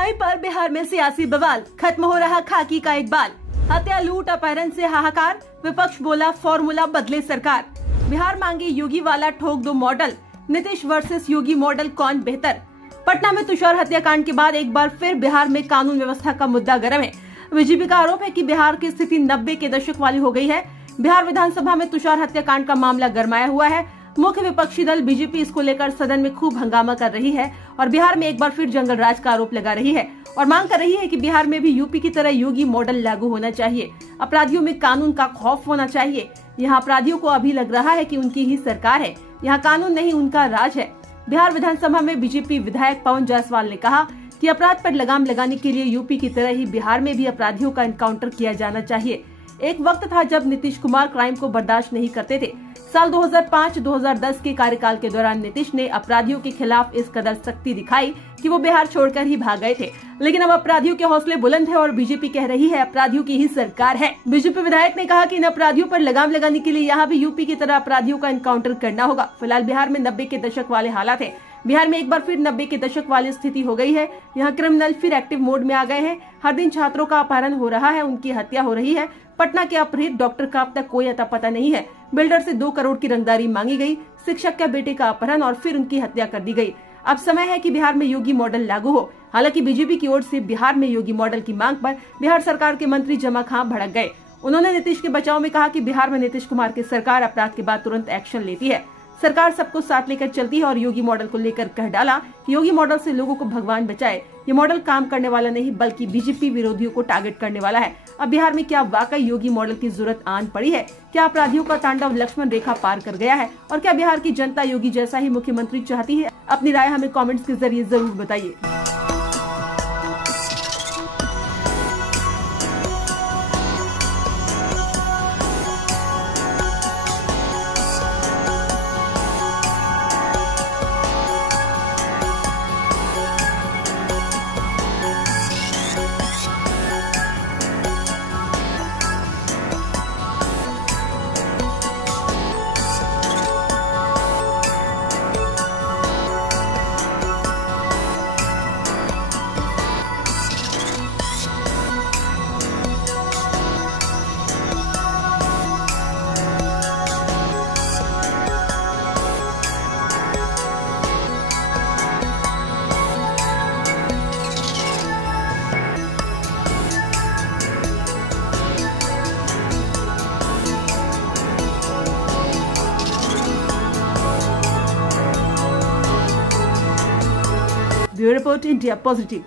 वहीं पर बिहार में सियासी बवाल, खत्म हो रहा खाकी का इकबाल। हत्या, लूट, अपहरण से हाहाकार, विपक्ष बोला फॉर्मूला बदले सरकार। बिहार मांगे योगी वाला ठोक दो मॉडल, नीतीश वर्सेस योगी मॉडल कौन बेहतर। पटना में तुषार हत्याकांड के बाद एक बार फिर बिहार में कानून व्यवस्था का मुद्दा गर्म है। बीजेपी का आरोप है कि बिहार की स्थिति 90 के दशक वाली हो गई है। बिहार विधानसभा में तुषार हत्याकांड का मामला गरमाया हुआ है। मुख्य विपक्षी दल बीजेपी इसको लेकर सदन में खूब हंगामा कर रही है और बिहार में एक बार फिर जंगल राज का आरोप लगा रही है और मांग कर रही है कि बिहार में भी यूपी की तरह योगी मॉडल लागू होना चाहिए। अपराधियों में कानून का खौफ होना चाहिए। यहाँ अपराधियों को अभी लग रहा है कि उनकी ही सरकार है, यहाँ कानून नहीं उनका राज है। बिहार विधानसभा में बीजेपी विधायक पवन जायसवाल ने कहा कि अपराध पर लगाम लगाने के लिए यूपी की तरह ही बिहार में भी अपराधियों का एनकाउंटर किया जाना चाहिए। एक वक्त था जब नीतीश कुमार क्राइम को बर्दाश्त नहीं करते थे। साल 2005-2010 के कार्यकाल के दौरान नीतीश ने अपराधियों के खिलाफ इस कदर सख्ती दिखाई कि वो बिहार छोड़कर ही भाग गए थे। लेकिन अब अपराधियों के हौसले बुलंद है और बीजेपी कह रही है अपराधियों की ही सरकार है। बीजेपी विधायक ने कहा कि इन अपराधियों पर लगाम लगाने के लिए यहाँ भी यूपी की तरह अपराधियों का एनकाउंटर करना होगा। फिलहाल बिहार में 90 के दशक वाले हालात है। बिहार में एक बार फिर 90 के दशक वाली स्थिति हो गई है। यहाँ क्रिमिनल फिर एक्टिव मोड में आ गए हैं। हर दिन छात्रों का अपहरण हो रहा है, उनकी हत्या हो रही है। पटना के अपहृत डॉक्टर का अब तक कोई अता पता नहीं है। बिल्डर से 2 करोड़ की रंगदारी मांगी गई। शिक्षक के बेटे का अपहरण और फिर उनकी हत्या कर दी गई। अब समय है कि बिहार में योगी मॉडल लागू हो। हालांकि बीजेपी की ओर से बिहार में योगी मॉडल की मांग पर बिहार सरकार के मंत्री जमा खां भड़क गए। उन्होंने नीतीश के बचाव में कहा कि बिहार में नीतीश कुमार की सरकार अपराध के बाद तुरंत एक्शन लेती है। सरकार सबको साथ लेकर चलती है और योगी मॉडल को लेकर कह डाला कि योगी मॉडल से लोगों को भगवान बचाए। ये मॉडल काम करने वाला नहीं बल्कि बीजेपी विरोधियों को टारगेट करने वाला है। अब बिहार में क्या वाकई योगी मॉडल की जरूरत आन पड़ी है? क्या अपराधियों का तांडव लक्ष्मण रेखा पार कर गया है? और क्या बिहार की जनता योगी जैसा ही मुख्यमंत्री चाहती है? अपनी राय हमें कमेंट्स के जरिए जरूर बताइए। Bureau report, India positive.